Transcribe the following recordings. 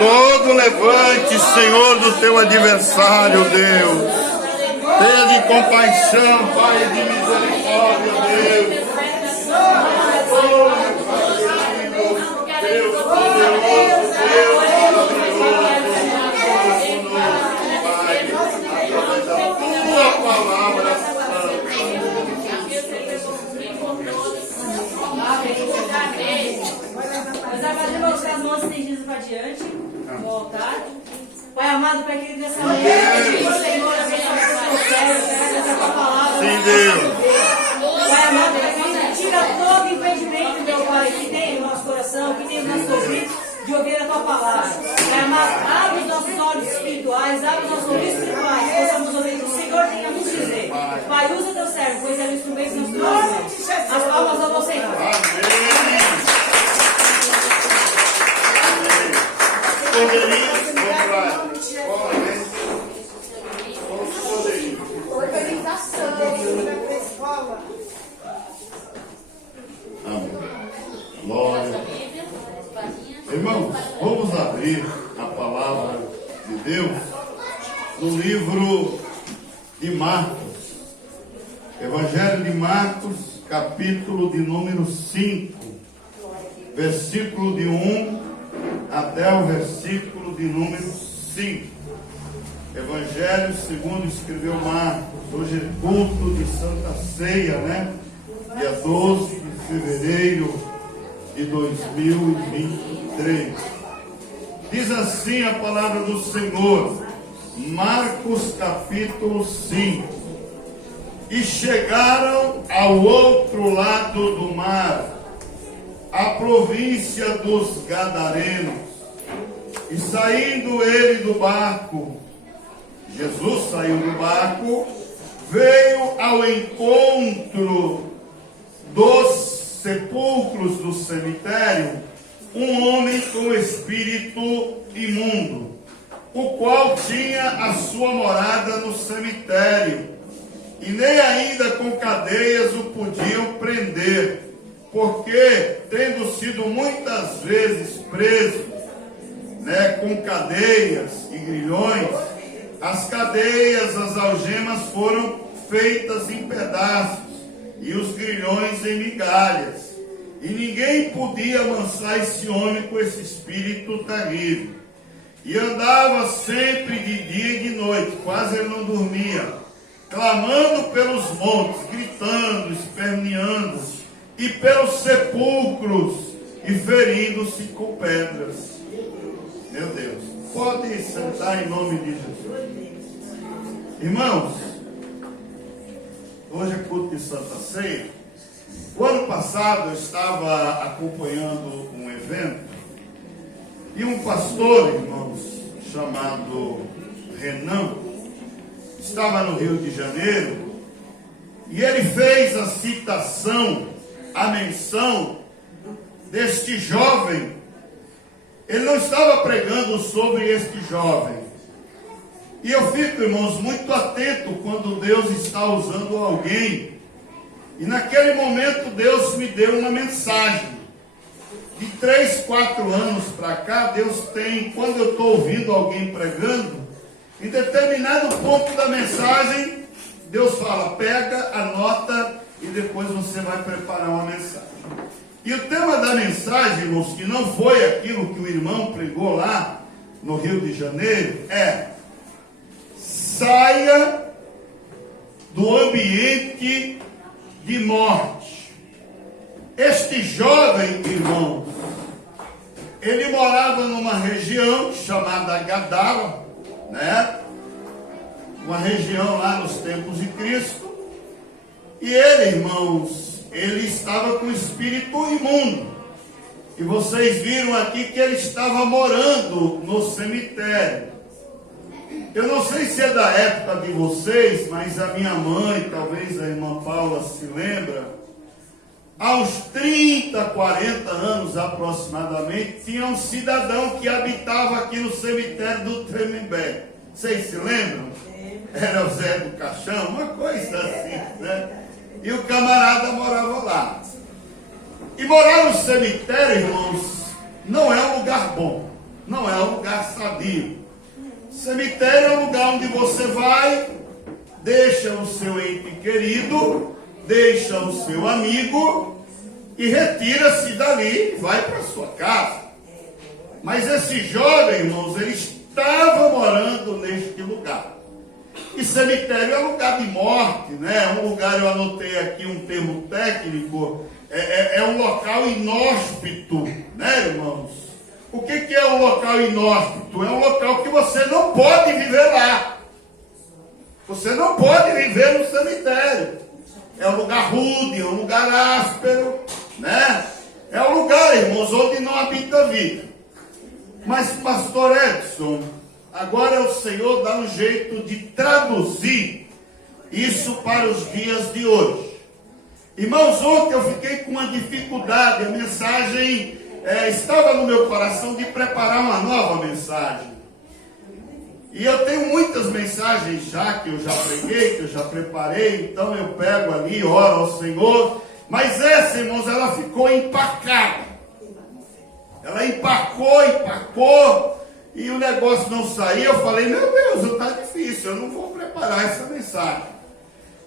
Todo levante, Senhor, do teu adversário, Deus. Tenha de compaixão, Pai, de misericórdia, Deus. Deus poderoso, Deus maravilhoso, Pai, através da tua palavra santa. Nós vamos fazer as mãos estendidas para diante, no altar. Pai amado, Pai querido, nessa manhã, pedimos, Senhor, abençoe o teu servo, essa tua palavra. Sim, Deus. Pai amado, Pai querido, tira todo impedimento, meu Pai, que tem no nosso coração, que tem no nosso ouvido, de ouvir a tua palavra. Pai amado, abre os nossos olhos espirituais, abre os nossos ouvidos espirituais, possamos ouvir o que o Senhor tem a nos dizer. Pai, usa teu servo, pois é o instrumento nas tuas mãos. As palmas ao Senhor. Amém. Poderia, vamos lá. Organização da escola. Amém. Glória. Irmãos, vamos abrir a palavra de Deus no livro de Marcos. Evangelho de Marcos, capítulo de número 5, versículo de 1 até o versículo de número 5. Evangelho segundo escreveu Marcos. Hoje é culto de Santa Ceia, né? Dia 12 de fevereiro de 2023. Diz assim a palavra do Senhor, Marcos capítulo 5. E chegaram ao outro lado do mar, a província dos Gadarenos. E saindo ele do barco, Jesus saiu do barco, veio ao encontro dos sepulcros do cemitério, um homem com espírito imundo, o qual tinha a sua morada no cemitério, e nem ainda com cadeias o podiam prender, porque, tendo sido muitas vezes preso, com cadeias e grilhões, as cadeias, as algemas foram feitas em pedaços, e os grilhões em migalhas, e ninguém podia amansar esse homem com esse espírito terrível. E andava sempre de dia e de noite, quase ele não dormia, clamando pelos montes, gritando, esperneando, e pelos sepulcros, e ferindo-se com pedras. Meu Deus, pode sentar em nome de Jesus. Irmãos, hoje é culto de Santa Ceia. O ano passado eu estava acompanhando um evento, e um pastor, irmãos, chamado Renan, estava no Rio de Janeiro, e ele fez a citação, a menção deste jovem. Ele não estava pregando sobre este jovem. E eu fico, irmãos, muito atento quando Deus está usando alguém. E naquele momento Deus me deu uma mensagem. De 3, 4 anos para cá, Deus tem, quando eu estou ouvindo alguém pregando, em determinado ponto da mensagem, Deus fala, pega, anota e depois você vai preparar uma mensagem. E o tema da mensagem, irmãos, que não foi aquilo que o irmão pregou lá no Rio de Janeiro, é: saia do ambiente de morte. Este jovem, irmãos, ele morava numa região chamada Gadara, uma região lá nos tempos de Cristo, e ele, irmãos, ele estava com espírito imundo, e vocês viram aqui que ele estava morando no cemitério. Eu não sei se é da época de vocês, mas a minha mãe, talvez a irmã Paula se lembra, há uns 30, 40 anos aproximadamente, tinha um cidadão que habitava aqui no cemitério do Tremembé. Vocês se lembram? Era o Zé do Caixão, uma coisa assim, né? E o camarada morava lá. E morar no cemitério, irmãos, não é um lugar bom. não é um lugar sadio. Cemitério é um lugar onde você vai, deixa o seu ente querido, deixa o seu amigo e retira-se dali e vai para sua casa. Mas esse jovem, irmãos, ele estava morando neste lugar. E cemitério é lugar de morte, né? Um lugar, eu anotei aqui um termo técnico, é um local inóspito, né, irmãos? O que é um local inóspito? É um local que você não pode viver lá. Você não pode viver no cemitério. É um lugar rude, é um lugar áspero, né? É um lugar, irmãos, onde não habita a vida. Mas, pastor Edson, agora o Senhor dá um jeito de traduzir isso para os dias de hoje. Irmãos, ontem eu fiquei com uma dificuldade, a mensagem estava no meu coração de preparar uma nova mensagem. E eu tenho muitas mensagens já que eu já preguei, que eu já preparei, então eu pego ali, oro ao Senhor. Mas essa, irmãos, ela ficou empacada. Ela empacou, e o negócio não saía. Eu falei, meu Deus, está difícil, eu não vou preparar essa mensagem.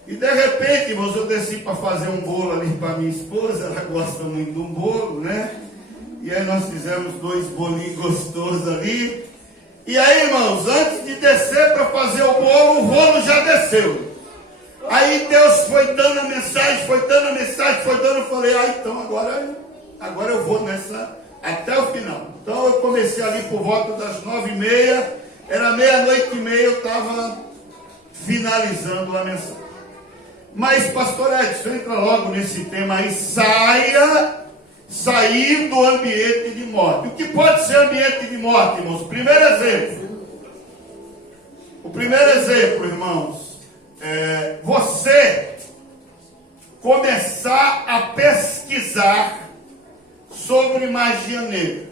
E de repente, irmãos, eu desci para fazer um bolo ali para minha esposa, ela gosta muito de um bolo, né? E aí nós fizemos 2 bolinhos gostosos ali. E aí, irmãos, antes de descer para fazer o rolo já desceu. Aí Deus foi dando a mensagem, foi dando, eu falei, então agora eu vou nessa até o final. Então eu comecei ali por volta das 9h30, era 00:30, eu estava finalizando a mensagem. Mas, pastor Edson, entra logo nesse tema aí, sair do ambiente de morte. O que pode ser ambiente de morte, irmãos? O primeiro exemplo, irmãos, é você começar a pesquisar sobre magia negra.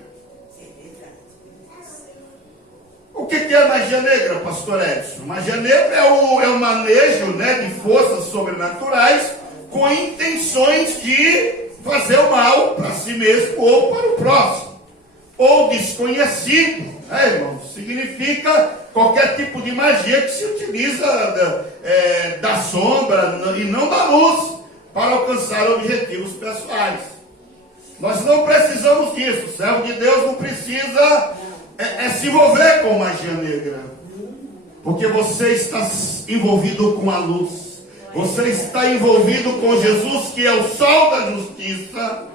O que é magia negra, pastor Edson? Magia negra é o manejo, né, de forças sobrenaturais com intenções de fazer o mal para si mesmo ou para o próximo. Ou desconhecido, né, irmão? Significa qualquer tipo de magia que se utiliza da sombra e não da luz para alcançar objetivos pessoais. Nós não precisamos disso. O servo de Deus não precisa se envolver com magia negra, porque você está envolvido com a luz. Você está envolvido com Jesus, que é o sol da justiça.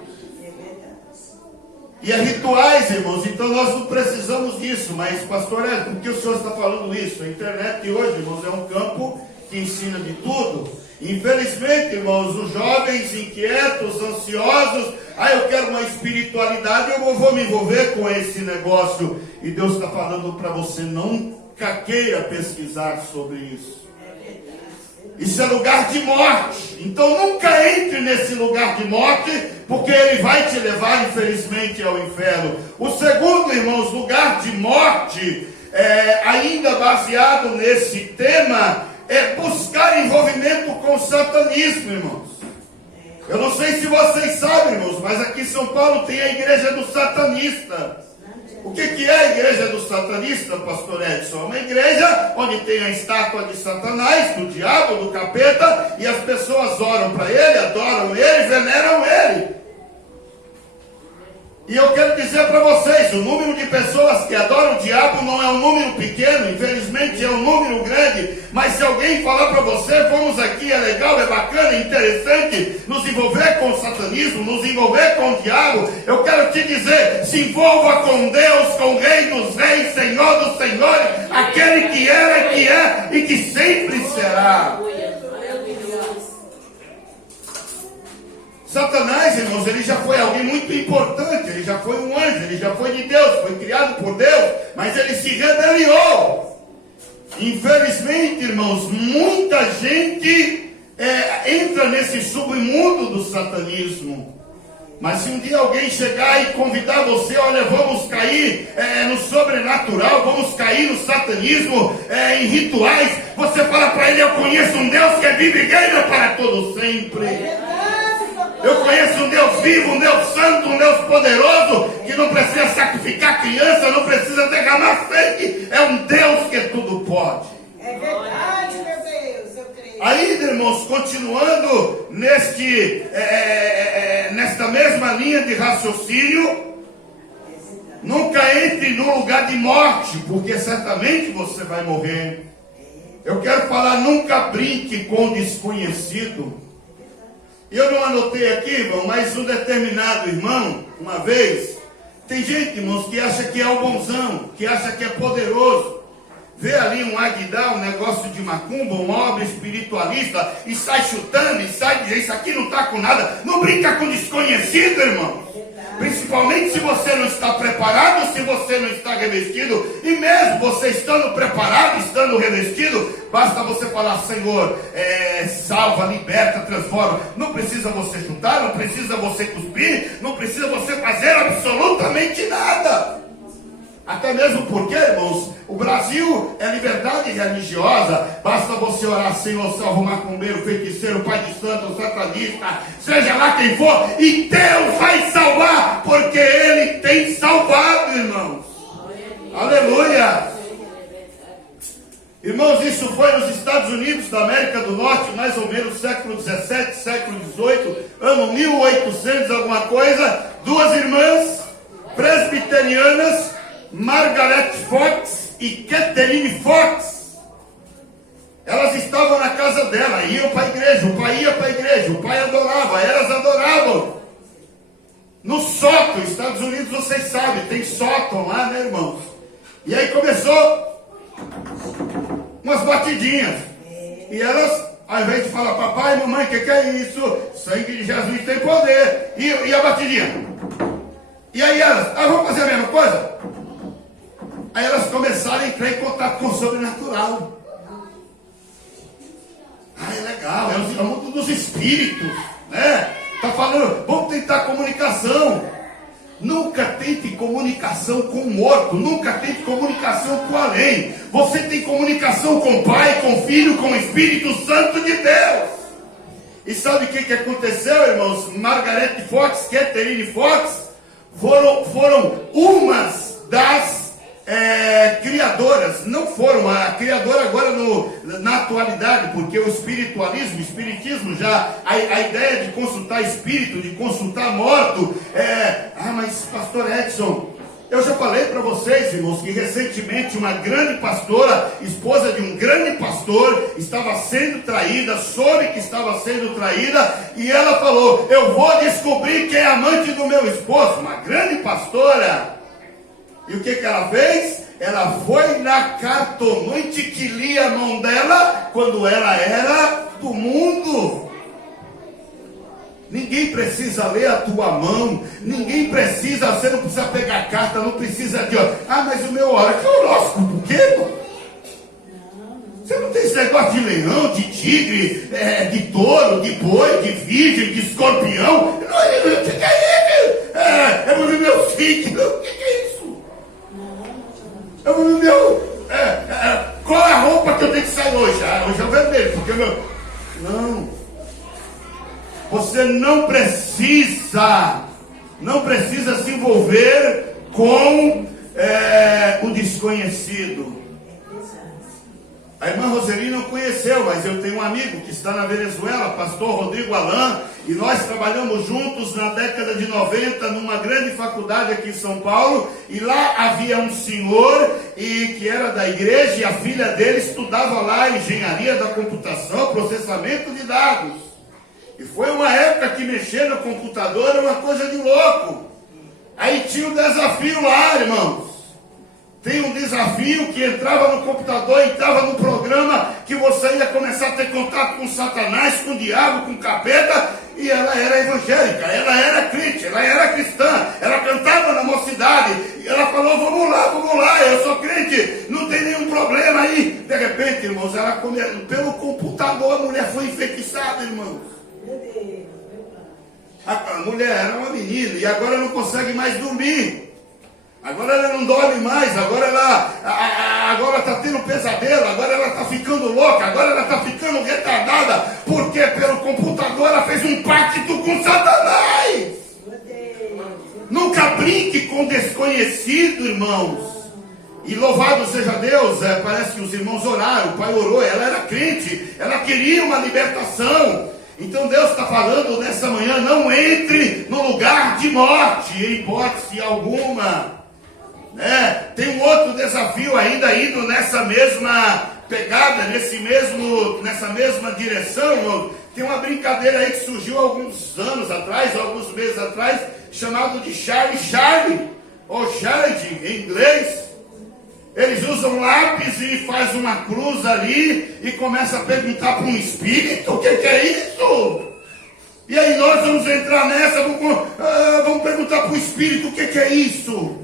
E é rituais, irmãos. Então nós não precisamos disso. Mas, pastor, por que o senhor está falando isso? A internet hoje, irmãos, é um campo que ensina de tudo. Infelizmente, irmãos, os jovens inquietos, ansiosos, eu quero uma espiritualidade, eu vou me envolver com esse negócio. E Deus está falando para você, nunca queira pesquisar sobre isso. Isso é lugar de morte. Então nunca entre nesse lugar de morte, porque ele vai te levar, infelizmente, ao inferno. O segundo, irmãos, lugar de morte, ainda baseado nesse tema, é buscar envolvimento com o satanismo, irmãos. Eu não sei se vocês sabem, irmãos, mas aqui em São Paulo tem a igreja do satanista. O que é a igreja do satanista, pastor Edson? É uma igreja onde tem a estátua de Satanás, do diabo, do capeta, e as pessoas oram para ele, adoram ele, veneram ele. E eu quero dizer para vocês, o número de pessoas que adoram o diabo não é um número pequeno, infelizmente é um número grande, mas se alguém falar para você, vamos aqui, é legal, é bacana, é interessante, nos envolver com o satanismo, nos envolver com o diabo, eu quero te dizer, se envolva com Deus, com o Rei dos Reis, Senhor dos Senhores, aquele que era, que é e que sempre será. Satanás, irmãos, ele já foi alguém muito importante, ele já foi um anjo, ele já foi de Deus, foi criado por Deus, mas ele se rebeliou. Infelizmente, irmãos, muita gente entra nesse submundo do satanismo. Mas se um dia alguém chegar e convidar você, olha, vamos cair no sobrenatural, vamos cair no satanismo, em rituais, você fala para ele, eu conheço um Deus que é vivo e reina para todo sempre. Eu conheço um Deus vivo, um Deus santo, um Deus poderoso, que não precisa sacrificar criança, não precisa derramar sangue. É um Deus que tudo pode. É verdade, meu Deus, eu creio. Aí, irmãos, continuando nesta mesma linha de raciocínio, nunca entre num lugar de morte, porque certamente você vai morrer. Eu quero falar, nunca brinque com o desconhecido. Eu não anotei aqui, irmão, mas um determinado irmão, uma vez, tem gente, irmãos, que acha que é o bonzão, que acha que é poderoso. Vê ali um aguidar, um negócio de macumba, uma obra espiritualista, e sai chutando, e sai dizendo, isso aqui não está com nada. Não brinca com desconhecido, irmão. Principalmente se você não está preparado, se você não está revestido. E mesmo você estando preparado, estando revestido, basta você falar, Senhor, salva, liberta, transforma. Não precisa você chutar, não precisa você cuspir, não precisa você fazer absolutamente nada. Até mesmo porque, irmãos, o Brasil é liberdade religiosa. Basta você orar, Senhor, salva o macumbeiro, feiticeiro, pai de santo, satanista, seja lá quem for, e Deus vai salvar, porque Ele tem salvado, irmãos. Aleluia! Irmãos, isso foi nos Estados Unidos da América do Norte, mais ou menos século XVII, século XVIII, ano 1800, alguma coisa. Duas irmãs presbiterianas, Margaret Fox e Catherine Fox, elas estavam na casa dela, iam para a igreja, o pai ia para a igreja, o pai adorava, elas adoravam. No sótão, Estados Unidos, vocês sabem, tem sótão lá, né, irmãos? E aí começou umas batidinhas. E elas, ao invés de falar, papai, mamãe, o que é isso? Sangue de Jesus tem poder. E a batidinha? E aí elas, vamos fazer a mesma coisa? Aí elas começaram a entrar em contato com o sobrenatural. É legal, é o mundo dos espíritos, né? Está falando, vamos tentar comunicação. Nunca tente comunicação com o morto, nunca tente comunicação com além. Você tem comunicação com o Pai, com o Filho, com o Espírito Santo de Deus. E sabe o que aconteceu, irmãos? Margaret Fox, Catherine Fox foram umas das criadoras. Não foram a criadora agora na atualidade, porque o espiritismo já, a ideia de consultar espírito, de consultar morto, mas pastor Edson, eu já falei para vocês, irmãos, que recentemente uma grande pastora, esposa de um grande pastor, estava sendo traída, soube que estava sendo traída, e ela falou, eu vou descobrir quem é amante do meu esposo. Uma grande pastora. E o que ela fez? Ela foi na cartomante que lia a mão dela quando ela era do mundo. Ninguém precisa ler a tua mão. Ninguém precisa, você não precisa pegar carta, não precisa de... mas o meu hora, que horóscopo, por quê? Você não tem esse negócio de leão, de tigre, de touro, de boi, de virgem, de escorpião. O que é isso? É o meu signo. O que é isso? Qual é a roupa que eu tenho que sair hoje? Hoje é o vermelho, porque não. Você não precisa se envolver com o desconhecido. A irmã Roseli não conheceu, mas eu tenho um amigo que está na Venezuela, pastor Rodrigo Alain, e nós trabalhamos juntos na década de 90 numa grande faculdade aqui em São Paulo, e lá havia um senhor que era da igreja, e a filha dele estudava lá engenharia da computação, processamento de dados. E foi uma época que mexer no computador era uma coisa de louco. Aí tinha um desafio lá, irmãos. Tem um desafio que entrava no computador, entrava no programa, que você ia começar a ter contato com Satanás, com o diabo, com o capeta, e ela era evangélica, ela era crente, ela era cristã, ela cantava na mocidade, e ela falou, vamos lá, eu sou crente, não tem nenhum problema aí. De repente, irmãos, pelo computador a mulher foi enfeitiçada, irmãos. A mulher era uma menina, e agora não consegue mais dormir. Agora ela não dorme mais, agora ela está tendo pesadelo, agora ela está ficando louca, agora ela está ficando retardada, porque pelo computador ela fez um pacto com Satanás. desconhecido, irmãos. E louvado seja Deus, parece que os irmãos oraram, o pai orou, ela era crente, ela queria uma libertação. Então Deus está falando nessa manhã, não entre no lugar de morte, em hipótese alguma. Tem um outro desafio ainda indo nessa mesma pegada, nessa mesma direção, irmão. Tem uma brincadeira aí que surgiu alguns anos atrás, alguns meses atrás, chamado de Charlie, ou Charlie em inglês. Eles usam lápis e faz uma cruz ali e começa a perguntar para um espírito, o que é isso? E aí nós vamos entrar nessa, vamos perguntar para o espírito, o que é isso?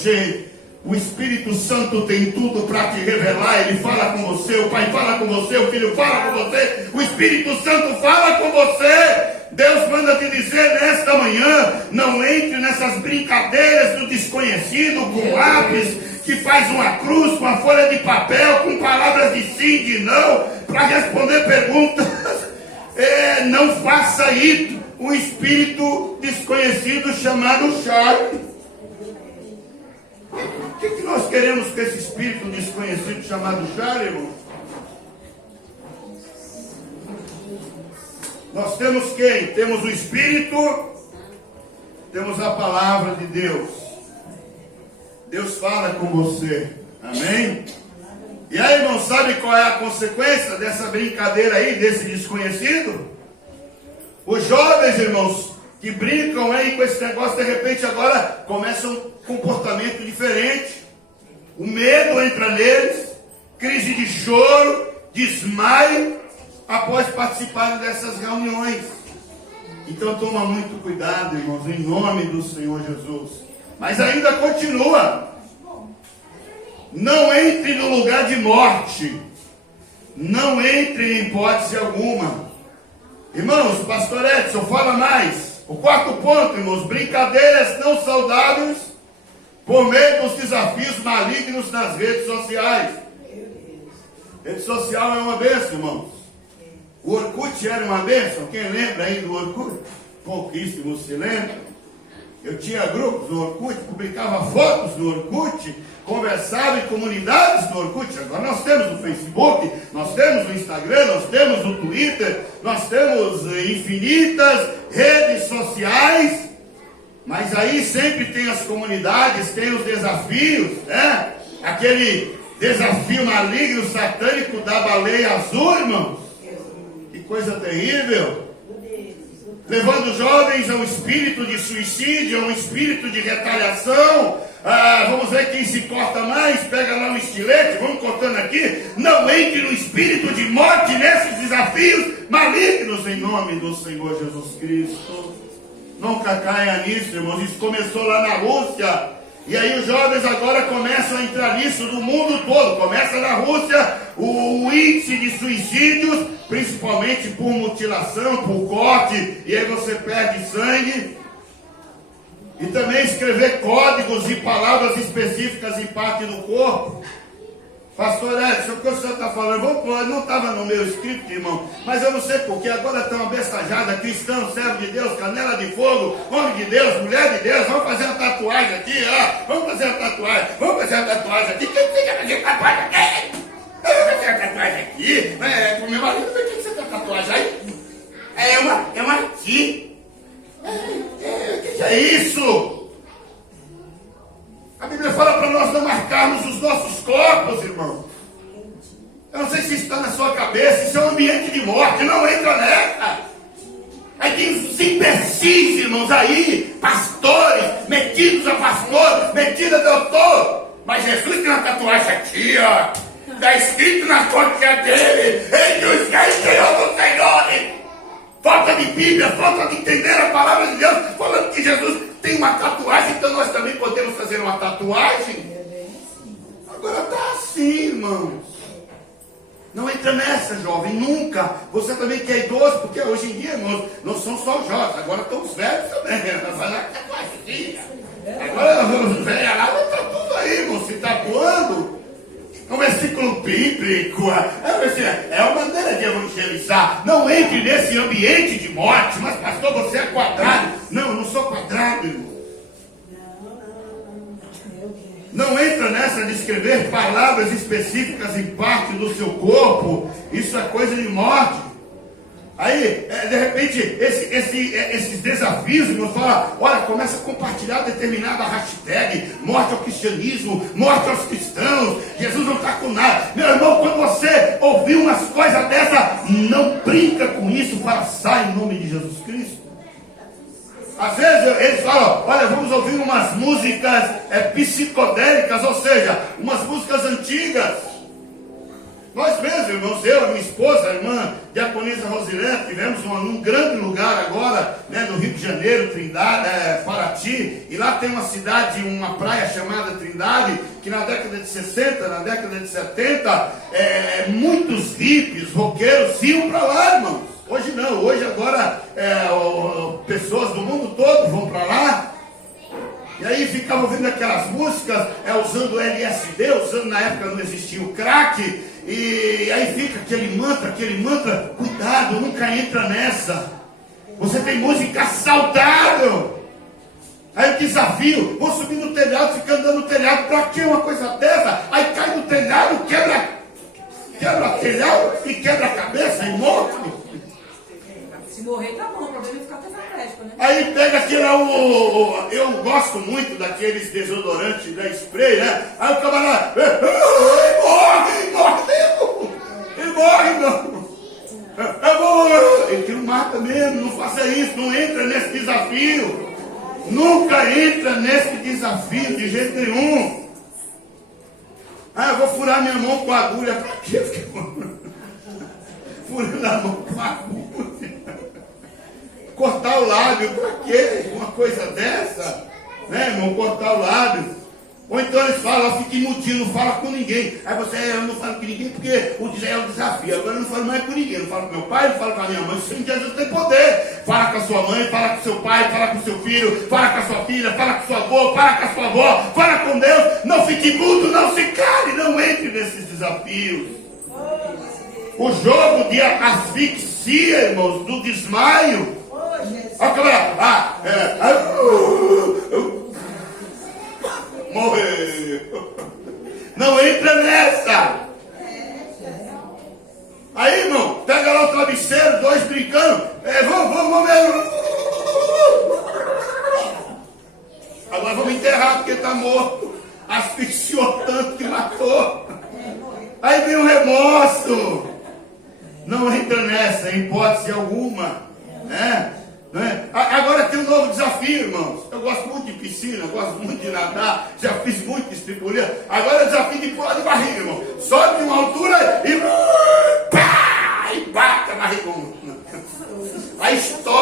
Gente, o Espírito Santo tem tudo para te revelar, ele fala com você, o Pai fala com você, o Filho fala com você, o Espírito Santo fala com você. Deus manda te dizer nesta manhã, não entre nessas brincadeiras do desconhecido, com lápis, que faz uma cruz, com uma folha de papel, com palavras de sim, de não, para responder perguntas. Não faça isso. Um espírito desconhecido chamado Charlie. O que nós queremos com esse espírito desconhecido chamado Charlie, irmão? Nós temos quem? Temos o Espírito, temos a palavra de Deus. Deus fala com você, amém? E aí, irmão, sabe qual é a consequência dessa brincadeira aí, desse desconhecido? Os jovens, irmãos, que brincam aí com esse negócio, de repente agora começam um comportamento diferente. O medo entra neles, crise de choro, desmaio, após participarem dessas reuniões. Então toma muito cuidado, irmãos, em nome do Senhor Jesus. Mas ainda continua. Não entre no lugar de morte. Não entre em hipótese alguma. Irmãos, pastor Edson, fala mais. O quarto ponto, irmãos, brincadeiras não saudáveis por meio dos desafios malignos nas redes sociais. Rede social é uma bênção, irmãos. O Orkut era uma bênção. Quem lembra aí do Orkut? Pouquíssimos se lembram. Eu tinha grupos no Orkut, publicava fotos no Orkut, conversava em comunidades no Orkut. Agora nós temos o Facebook, nós temos o Instagram, nós temos o Twitter, nós temos infinitas redes sociais. Mas aí sempre tem as comunidades, tem os desafios, né? Aquele desafio maligno, satânico da baleia azul, irmãos. Que coisa terrível. Levando jovens a um espírito de suicídio, a um espírito de retaliação. Vamos ver quem se corta mais, pega lá um estilete, vamos cortando aqui. Não entre no espírito de morte nesses desafios malignos em nome do Senhor Jesus Cristo. Nunca caia nisso, irmãos. Isso começou lá na Rússia. E aí os jovens agora começam a entrar nisso no mundo todo. Começa na Rússia o índice de suicídios, principalmente por mutilação, por corte, e aí você perde sangue. E também escrever códigos e palavras específicas em parte do corpo. Pastor Edson, o que o senhor está falando? Não estava no meu script, irmão, mas eu não sei porque agora está uma bestajada, cristão, servo de Deus, canela de fogo, homem de Deus, mulher de Deus, vamos fazer uma tatuagem aqui, vamos fazer uma tatuagem aqui, quem quer fazer tatuagem aqui? Eu vou fazer uma tatuagem aqui, com meu marido, por que você tem tatuagem aí? É uma aqui. O que é isso? A Bíblia fala para nós não marcarmos os nossos corpos, irmão. Eu não sei se isso está na sua cabeça, isso é um ambiente de morte, não entra nessa. Aí tem os imbecis, irmãos, aí, pastores, metidos a pastor, metidos a doutor. Mas Jesus tem uma tatuagem aqui, ó. Está escrito na cônica dele, entre os reis Senhor do Senhor. Falta de Bíblia, falta de entender a palavra de Deus, falando que Jesus tem uma tatuagem, então nós também podemos fazer uma tatuagem. Agora está assim, irmãos. Não entra nessa, jovem, nunca. Você também que é idoso, porque hoje em dia, irmãos, não são só os jovens, agora estão os velhos também. Vai lá que tatuagem. Agora os velhos lá, está tudo aí, irmão, se tatuando. É um versículo bíblico, é uma maneira de evangelizar. Não entre nesse ambiente de morte. Mas pastor, você é quadrado. Não, eu não sou quadrado, irmão. Não entra nessa de escrever palavras específicas em parte do seu corpo. Isso é coisa de morte. Aí, de repente, esses desafios, irmãos, fala, olha, começa a compartilhar determinada hashtag, morte ao cristianismo, morte aos cristãos, Jesus não está com nada. Meu irmão, quando você ouvir umas coisas dessa, não brinca com isso, fala, sai em nome de Jesus Cristo. Às vezes eles falam, olha, vamos ouvir umas músicas psicodélicas, ou seja, umas músicas antigas. Nós mesmos, irmãos, eu, a minha esposa, a irmã Diaconisa Rosilete, tivemos num grande lugar agora, né, no Rio de Janeiro, Trindade, Paraty, e lá tem uma cidade, uma praia chamada Trindade, que na década de 60, na década de 70, muitos hippies, roqueiros, iam para lá, irmãos. Hoje não, hoje agora pessoas do mundo todo vão para lá. E aí ficava ouvindo aquelas músicas, usando LSD, usando, na época não existia o crack, e aí fica aquele mantra, cuidado, nunca entra nessa. Você tem música saudável. Aí o desafio, vou subir no telhado, fica andando no telhado, pra que uma coisa dessa? Aí cai no telhado, quebra telhado e quebra a cabeça e morre. Se morrer, tá bom, o problema é ficar tetraplégico, né? Aí pega aquele, eu gosto muito daqueles desodorantes da spray, né? Aí o camarada, ele morre, não. Ele não mata mesmo, não faça isso, não entra nesse desafio. Nunca entra nesse desafio de jeito nenhum. Eu vou furar minha mão com agulha, pra quê? Furando a mão com agulha. Cortar o lábio, para quê? Uma coisa dessa, né, irmão? Cortar o lábio. Ou então eles falam, fica imutil, não fala com ninguém. Aí você, eu não falo com ninguém porque é o desafio. Agora eu não falo mais com ninguém. Eu não falo com meu pai, não falo com a minha mãe. Isso em Jesus tem poder. Fala com a sua mãe, fala com o seu pai, fala com o seu filho, fala com a sua filha, fala com o seu avô, fala com a sua avó, fala com Deus. Não fique mudo, não se cale, não entre nesses desafios. O jogo de asfixia, irmãos, do desmaio. Morreu. Não entra nessa. Aí, irmão, pega lá o travesseiro, dois brincando. Vamos. Agora vamos enterrar porque está morto. Asfixiou tanto que matou. Aí vem o remorso. Não entra nessa, em hipótese alguma. Né? Agora tem um novo desafio, irmãos. Eu gosto muito de piscina, gosto muito de nadar, já fiz muito estripulia. Agora é o desafio de pular de barriga, irmão. Sobe de uma altura e bate a barriga. Aí estoura.